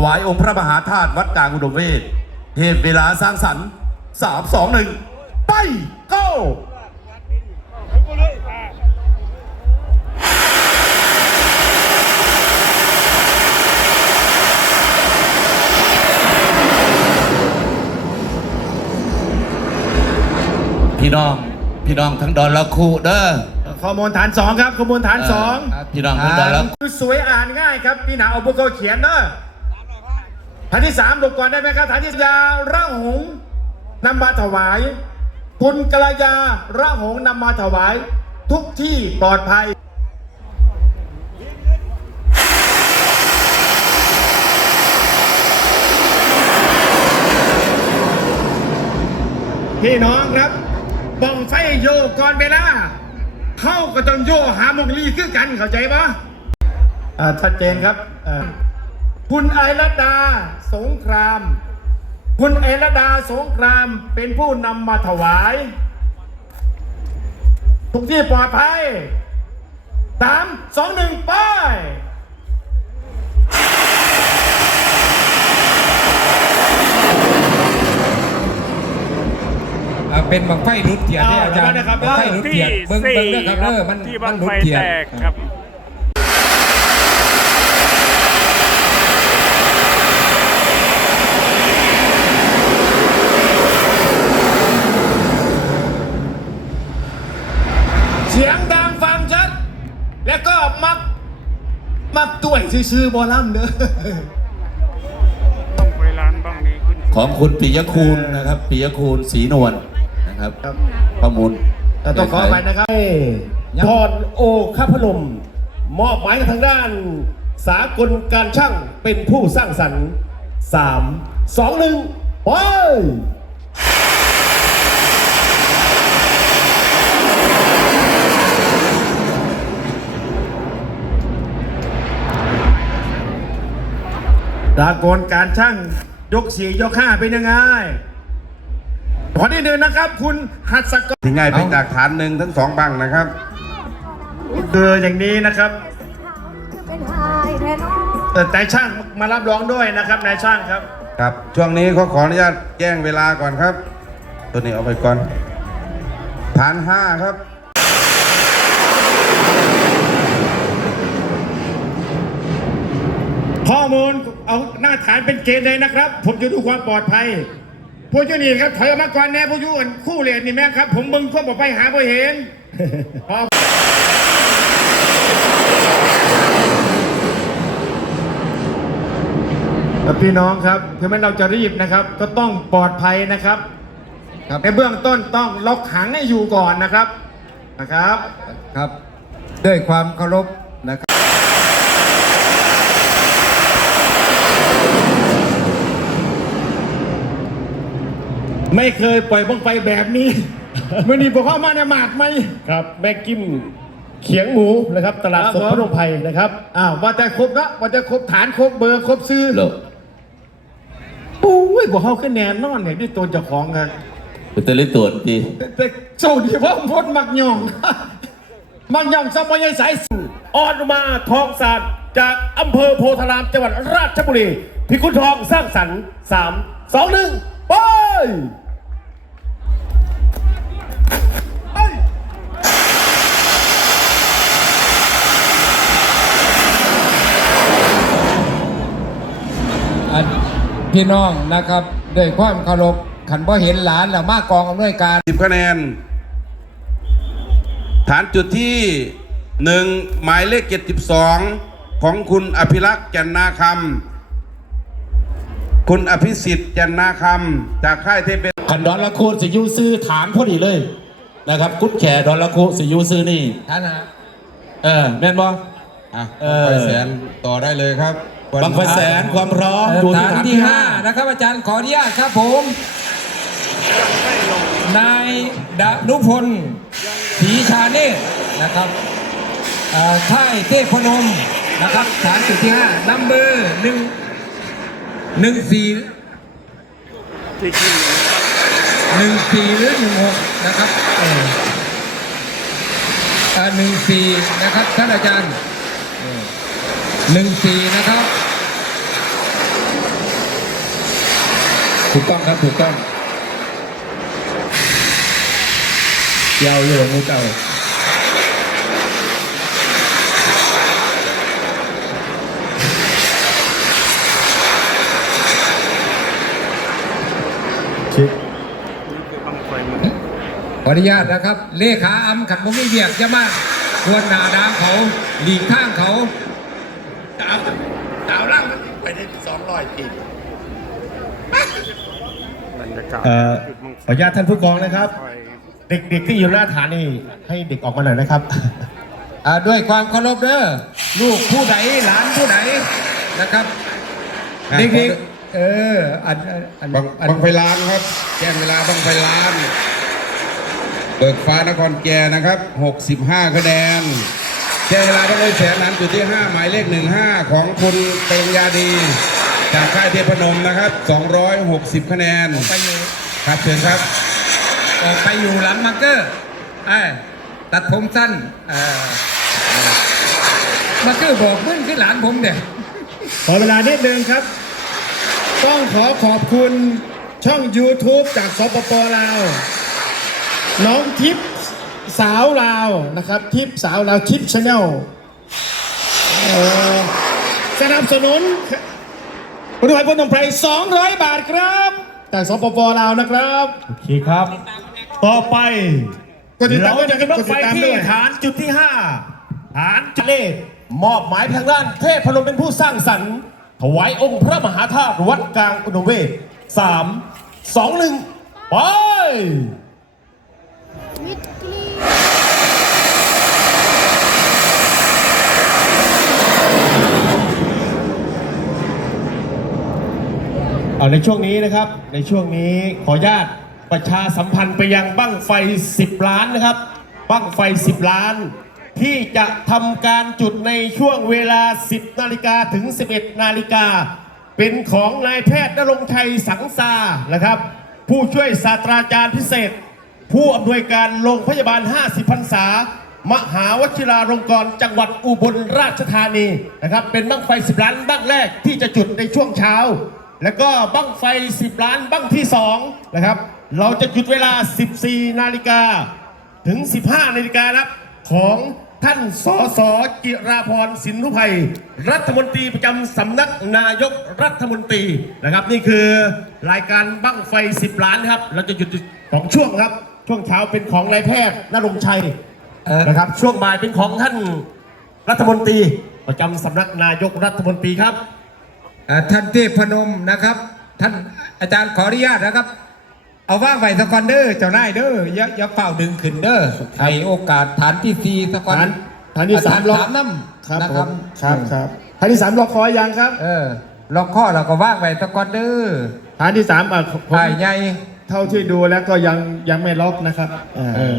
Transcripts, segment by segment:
ถวายองค์พระมหาธาตุวัดกลางอุดมเวทเทพเวลาสร้างสรรค์สามสองหนึ่งไป go พี่น้อง พี่น้องทั้งดอนละคูเด้อข้อมูลฐานสองครับข้อมูลฐานสองเพี่น้องทั้งดอนละสวยอ่านง่ายครับพี่หนาเอาพวกเขาเขียนเนอะฐานที่สามดูก่อนได้ไหมครับฐานที่ยาระหงส์นำมาถวาย คุณกระยาระหงส์นำมาถวาย ทุกที่ปลอดภัยพี่น้องครับบ้องไฟโยก่อนเวลาเข้าก็ต้องโยหามกลีคือกันเข้าใจปะอ่าชัดเจนครับอ่า คุณไอรดาสงคราม คุณไอรดาสงครามเป็นผู้นำมาถวาย ทุกที่ปลอดภัยสามสองหนึ่งไปอ่าเป็นบังไฟรุดเทียนที่เอาอาจารย์แล้วนะครับบังไฟรุดเทียนเบิ้งเบิ้งเด้อครับเด้อมันที่มับันงรุไฟดเทียน แตกครับ เสียงดังฟังชัด แล้วก็มัก มักต้วย ซื่อๆบอลำเด้อต้องไปร้านบ้างนี้ขึ้นของคุณปิยคูณนะครับปิยคูณศรีนวลนะครับครับประมูลแต่ต้องขอไปนะครับพรโอคพนมมอบหมายทางด้าน สากลการช่างเป็นผู้สร้างสรรค์สามสองหนึ่งไป ดากลการช่างยกสี่ยกห้าเป็นยังไงขอที่หนึ่งนะครับ คุณหัสกรที่ง่ายไปจากฐานหนึ่งทั้งสองบังนะครับคืออย่างนี้นะครับเป็นไฮแน่นอนแต่นายช่างมารับรองด้วยนะครับนายช่างครับ ครับช่วงนี้เขาขออนุญาตแจ้งเวลาก่อนครับ ตัวนี้เอาไปก่อนฐานห้าครับข้อมูล เอาหน้าฐานเป็นเกณฑ์เลยนะครับ ผมจะดูความปลอดภัยผู้เจ้านี่ครับถอยออกมาก่อนแน่ผู้อยุ่นคู่เรียนนี่แม่ครับ ผมมึงควบออกไปหาผู้เห็นพอแล้วพี่น้องครับถึงแม้เราจะรีบนะครับ ก็ต้องปลอดภัยนะครับครับในเบื้องต้นต้องล็อกขังให้อยู่ก่อนนะครับนะครับ ครับ ด้วยความเคารพนะครับ ไม่เคยปล่อยบ้องไฟแบบนี้เมื่อนี้บอกว่ามาในหมาดไหมครับแม่กิมเขียงหมูนะครับ ตลาดสดครับผมพนมไพรนะครับอ้าวว่าแต่ครบนะว่าแต่ครบฐานครบเบอร์ครบซื้อเหรอโอ้ยบอกเขาขึ้นแนนนอนเนี่ยด้วยตัวเจ้าของกันเป็นตัวเล่นตัวดีแต่แต่โชคดีว่าพดมักย่องมักย่องสมัยสายสื่อออนมาทองศาสตร์จากอำเภอโพธารามจังหวัดราชบุรีพิกุลทองสร้างสรรค์สามสองหนึ่งไป พี่น้องนะครับด้วยความเคารพขันบ่เห็นหลานแล้วมากองอำนวยการ10คะแนน ฐานจุดที่ 1 หมายเลข 72 ของคุณอภิรักษ์จันนาคำคุณอภิสิทธิ์จันนาคำจากค่ายเทพเป็นขันดอนละคูสิอยูซื้อฐานพอดีเลยนะครับกุดแขดอนละคูสิอยูซื้อนี่ท่านนะเออแม่นบ่อะเออไปแสนต่อได้เลยครับ บังไฟแสนความพร้อมดูฐานฐานที่ที่ห้าห้านะครับอาจารย์ขออนุญาตครับผมนายดนุพลศรีชาเนตนะครับเอ่อค่ายเทพนมนะครับฐานจุดที่ห้านัมเบอร์หนึ่งหนึ่งสี่ที่ขึ้นหนึ่งสี่หรือหนึ่งหกนะครับเอออ่าหนึ่งสี่นะครับท่านอาจารย์ หนึ่งสี่นะครับ ถูกต้องครับถูกต้องยาวอยู่มูเจ้านี่คือบังไฟมันขออนุญาตนะครับ เลขาอำขันบ่มีเบียกจะมาควรหนาดามเขา หลีกข้างเขา ดาวดาวล่างมันไปได้สองร้อยปีบรรยากาศเอ่อขออนุญาตท่านผู้กองนะครับ เด็กๆที่อยู่หน้าฐานนี่ให้เด็กออกมาหน่อยนะครับ อ่าด้วยความเคารพเด้อลูกผู้ใดหลานผู้ใดนะครับเด็กๆเอออันอันอันบังอันบังไฟล้านครับ แจ้งเวลาบังไฟล้าน เบิกฟ้านครแก่นะครับ 65คะแนน แจ้งเวลาบังไฟแสนนั้นจุดที่ 5 หมายเลข 15 ของคุณเปงยาดี จากค่ายเทพนมนะครับ 260 คะแนนไปอยู่ครับเชิญครับ ออกไปอยู่หลังมาร์เกอร์เอ้ยตัดผมสั้นเออมาร์เกอร์บอกมึงคือหลานผมเด็กขอเวลานิดนึงครับ ต้องขอขอบคุณช่อง YouTube จากสปปลาว น้องทิพย์ สาวลาวนะครับทิพย์สาวลาวทิพย์ชาแนลสนับสนุนผู้ด้วยพลนมไพร200 บาทครับ จากสปปลาวนะครับโอเคครับ ต่อไปกดติดตามเราจะขึ้นรถไฟกดติดตามด้ที่วยฐานจุดที่ 5 ฐานจุดเลขมอบหมายทางด้านเทพพนมเป็นผู้สร้างสรรค์ถวายองค์พระมหาธาตุวัดกลางอุดมเวศสามสองหนึ่งไป วิทกรี เอาในช่วงนี้นะครับ ในช่วงนี้ขออนุญาตประชาสัมพันธ์ไปยังบั้งไฟ 10 ล้านนะครับบั้งไฟ 10 ล้าน ที่จะทำการจุดในช่วงเวลา 10 นาฬิกาถึง 11 นาฬิกา เป็นของนายแพทย์นรงชัยสังสานะครับ ผู้ช่วยศาสตราจารย์พิเศษ ผู้อำนวยการโรงพยาบาล 50พรรษามหาวชิราลงกรณ์จังหวัดอุบลราชธานีนะครับเป็นบั้งไฟ 10 ล้านบั้งแรกที่จะจุดในช่วงเช้า แล้วก็บั้งไฟ 10 ล้านบั้งที่ 2 นะครับ เราจะจุดเวลา 14 นาฬิกาถึง 15 นาฬิกานะครับ ของท่านสสจิราพรสินทุภัย รัฐมนตรีประจำสำนักนายกรัฐมนตรีนะครับ นี่คือรายการบั้งไฟ 10 ล้านนะครับ เราจะหยุดของช่วงครับ ช่วงเช้าเป็นของนายแพทย์นรงค์ชัยเออนะครับ ช่วงบ่ายเป็นของท่านรัฐมนตรีประจำสำนักนายกรัฐมนตรีครับเอ่อ ท่านเทพพนมนะครับ ท่านอาจารย์ขออนุญาตนะครับ เอาว่างไว้สกอนเดอร์เจ้านายเด้ออย่าอย่าเป่าดึงขึ้นเด้อให้โอกาสฐานที่สี่สกอนฐานฐานที่สามล็อกสามน้ำครับนะผครับมครับครับฐานที่สามล็อกคอยังครับ เออล็อกข้อเราก็ว่างไว้สกอนเดอร์ฐานที่สามอะผมถ่ายใหญ่เท่าที่ดูแล้วก็ยังยังไม่ล็อกนะครับ เออเออ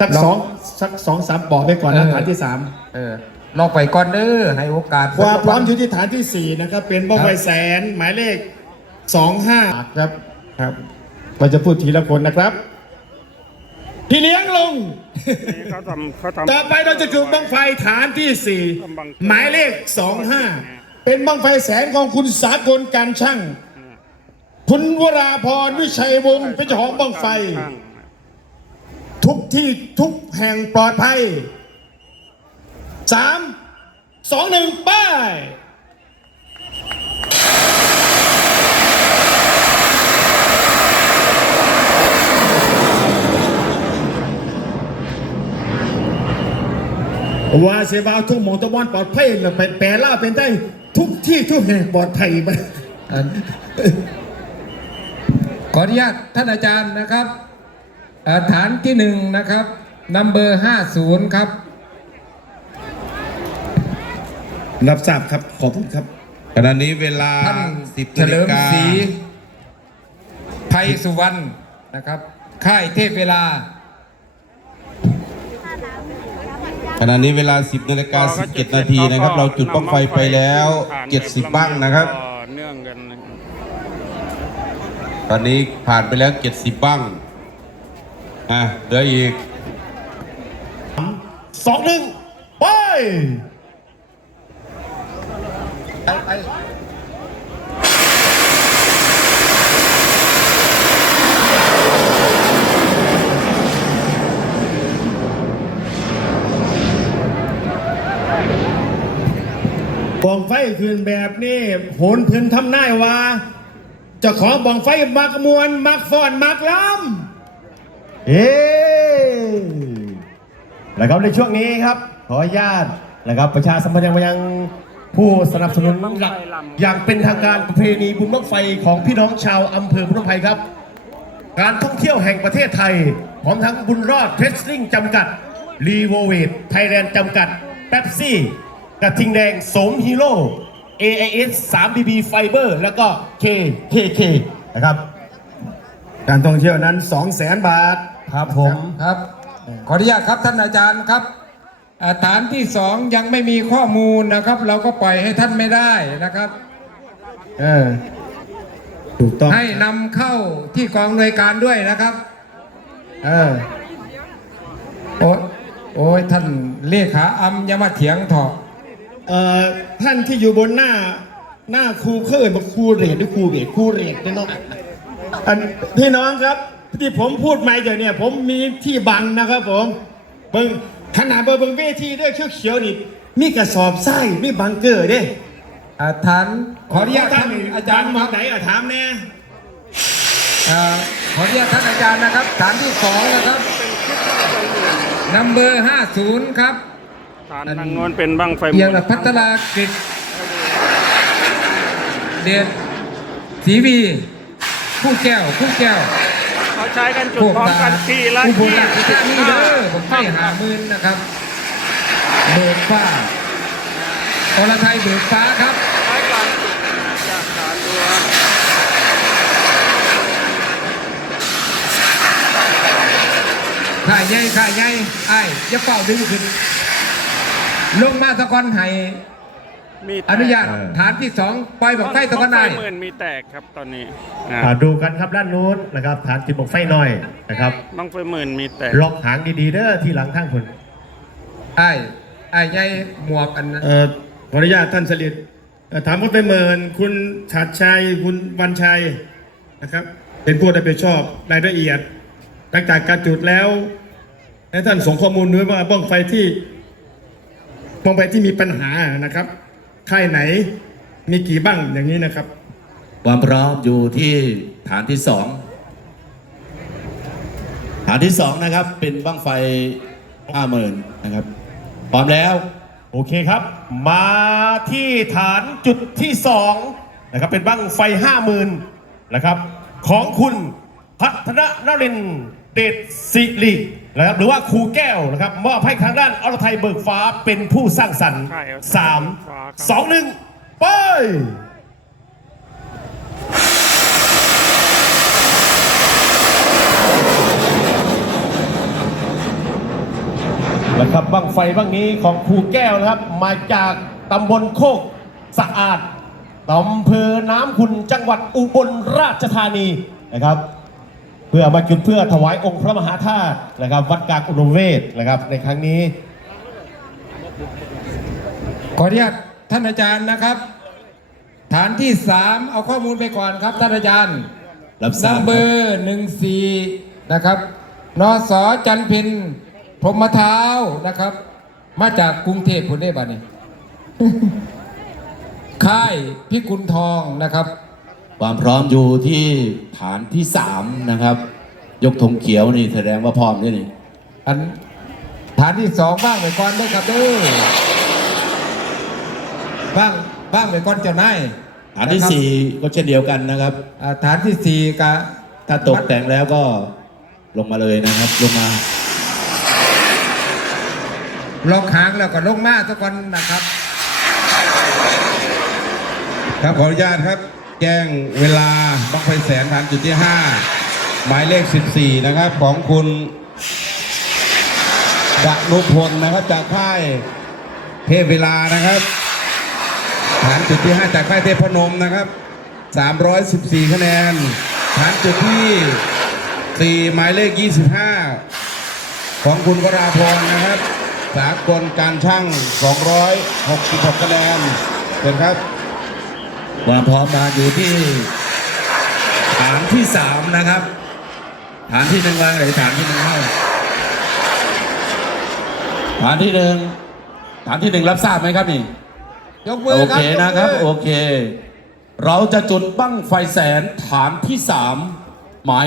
สักล็อกสองสักสองสามบอกได้ก่อนนะเออฐานที่สามเออ ล็อกไปก่อนเด้อให้โอกาสความพร้อมอยู่ที่ฐานที่สี่นะครับ เป็นบ้องไฟแสนหมายเลขสองห้าครับครับเราจะพูดทีละคนนะครับ พี่เลี้ยงลงนี่เขาทำเขาทำต่อไปเราจะจุดบ้องไฟฐานที่สี่หมายเลขสองห้าเป็นบ้องไฟแสนของคุณสากลการช่างคุณวราพรวิชัยวงศ์เป็นเจ้าของบ้องไฟข้างทุกที่ทุกแห่งปลอดภัย สามสองหนึ่งไป้ายว่าเสบาทุกหมองตะวันปลอดภัยแล้วแปลล่าเป็นได้ทุกที่ทุกแห่งปลอดภัยไปอันขออนุญาตท่านอาจารย์นะครับ ฐานที่หนึ่งนะครับนัมเบอร์ห้าศูนย์ครับ รับทราบครับขอบคุณครับขณะนี้เวลาท่าน10เฉนาลิฬิมกาศรีไพสุวรรณนะครับ ค่ายเทพเวลา ขณะนี้เวลา 10นาฬิกา17 นาทีนะครับ เราจุดบ้างไฟไปแล้ว 70 บ้างนะครับต่อเนื่องกันนะครับตอนนี้ผ่านไปแล้ว 70 บ้าง อะเหลืออีกสองหนึ่งไป ไอ้ไอ้ องไฟคืนแบบนี้โหนเพื้นทำนายว่าจะขอบองไฟมักมวนมักฟอนมักล้เอ๊แล้วครับในช่วงนี้ครับ ขออนุญาตนะครับประชาสัมพันธ์ยังยังผู้สนับสนุนหลักอย่างเป็นทางการประเพณีบุญบั้งไฟของพี่น้องชาวอำเภอพุทธไพรครับ การท่องเที่ยวแห่งประเทศไทยพร้อมทั้งบุญรอดเทสซิ่งจำกัดรีโวเวทไทยแลนด์จำกัดเป๊ปซี่ กระทิงแดงสมฮีโร่ AIS 3BB Fiber แล้วก็ KKK นะครับำการท่องเที่ยวนั้น 2 0 0แสนบาทครับผมครับ ขออนุญาตครับท่านอาจารย์ครับอ่าฐานที่สองยังไม่มีข้อมูลนะครับ เราก็ปล่อยให้ท่านไม่ได้นะครับ เออถูกต้องให้นำเข้าที่กองหน่วยการด้วยนะครับ เออโอ้ยโอ้ยท่านเลขาอำอย่ามาเถียงเถอะเอ่อ ท่านที่อยู่บนหน้าหน้าครูเขาเอ่ยมาครูเรทหรือครูเรทครูเรทเนี่ยเนาะอันพี่น้องครับที่ผมพูดมาเดี๋ยวเนี่ยผมมีที่บังนะครับผมเบิ่งขนาดเบิ่งเบิ่งเวทีด้วยเขียวเขียวๆนี่มีกระสอบไส้มีบังเกอร์เด้อ่าฐานขออนุญาตท่านอาจารย์บัคงรับไหนอะถามแน่อ่าขออนุญาตท่านอาจารย์นะครับฐานที่สองนะครับนัมเบอร์ห้าศูนย์ครับ ฐานทางโน้นเป็นบังไฟเอียงละพัฒนากฤษเดชศรีวีผู้แก้วผู้แก้วเขาใช้กันจุดพวกพร้อมตากันทีละอุบลยี่ราชสิบธานีห้าเด้อผมให้หาหมื่นนะครับเบิกฟ้าอรไทยเบิกฟ้าครับใช้การจุดจากฐานดูครับข่ายใหญ่ข่ายใหญ่ไอ้ายอย่าเป่าดึงขึ้น ลงมาตะกอนให้มีแตกอนุญาตฐานที่สองปล่อยบอกไฟตะกอนบั้ได้งฟหมื่นมีแตกครับตอนนี้อ่าอ่าดูกันครับด้านนู้นนะครับ ฐานจุดบอกไฟหน่อยนะครับบังไฟหมื่นมีแตกล็อกหางดีๆเด้อที่หลังข้างคนไอ้ไอ้ายใหญ่หมวกอันนั้นเอ่อขออนุญาตท่านสลิดเอ่อถามคุณไปเมินคุณชัดชัยคุณวันชัยนะครับ เป็นผู้ได้ไปชอบรายละเอียดหลังจากการจุดแล้วให้ท่านส่งข้อมูลด้วยว่าบ้องไฟที่ บ้องไฟที่มีปัญหานะครับค่ายไหนมีกี่บ้างอย่างนี้นะครับ ความพร้อมอยู่ที่ฐานที่สองฐานที่สองนะครับเป็นบั้งไฟห้าหมื่นนะครับพร้อมแล้วโอเคครับ มาที่ฐานจุดที่สองนะครับเป็นบั้งไฟห้าหมื่นนะครับ ของคุณพัฒนนรินทร์เดชสิริ นะครับหรือว่าครูแก้วนะครับมอบให้ทางด้านอรไทยเบิกฟ้าเป็นผู้สร้างสรรค์ใช่ครับสามสองหนึ่งไป นะครับบั้งไฟบั้งนี้ของครูแก้วนะครับ มาจากตำบลโคกสะอาดอำเภอน้ำขุนจังหวัดอุบลราชธานีนะครับเพื่อมาจุดเพื่อถวายองค์พระมหาธาตุนะครับ วัดกลางอุดมเวทนะครับ ในครั้งนี้ ขออนุญาตท่านอาจารย์นะครับ ฐานที่สามเอาข้อมูลไปก่อนครับ ท่านอาจารย์รับทรานับมเบอร์หนึ่งสี่นะครับนสจันพินพรหมเท้านะครับ มาจากกรุงเทพพุ่นได้บ้านี่ค่ายพิกุลทองนะครับ ความพร้อมอยู่ที่ฐานที่สามนะครับ ยกธงเขียวนี่แสดงว่าพร้อมด้วยนี่อันฐานที่สองบ้างไปก่อนด้วยครับเด้อบ้างบ้างไปก่อนเจ้านายฐานที่สี่ก็เช่นเดียวกันนะครับอ่าฐานที่สี่กะถ้าตกแต่งแล้วก็ลงมาเลยนะครับ ลงมาล็อกหางแล้วก็ลงมาทุกคนนะครับ ครับขออนุญาตครับ แจ้งเวลาบังไฟแสนฐานจุดที่ 5 หมายเลข 14 นะครับ ของคุณดนุพลนะครับ จากค่ายเทพเวลานะครับ ฐานจุดที่ 5 จากค่ายเทพพนมนะครับ 314 คะแนน ฐานจุดที่ 4 หมายเลข 25 ของคุณวราพรนะครับ สากลการช่าง 266 คะแนนเชิญครับ ความพร้อมมาอยู่ที่ฐานที่สามนะครับ ฐานที่หนึ่งวางไหนฐานที่หนึ่งเข้าฐานที่หนึ่งฐานที่หนึ่งรับทราบไหมครับนี่ยกมือโอครับเคนะครับยกมืโอเค เราจะจุดบั้งไฟแสนฐานที่สามหมาย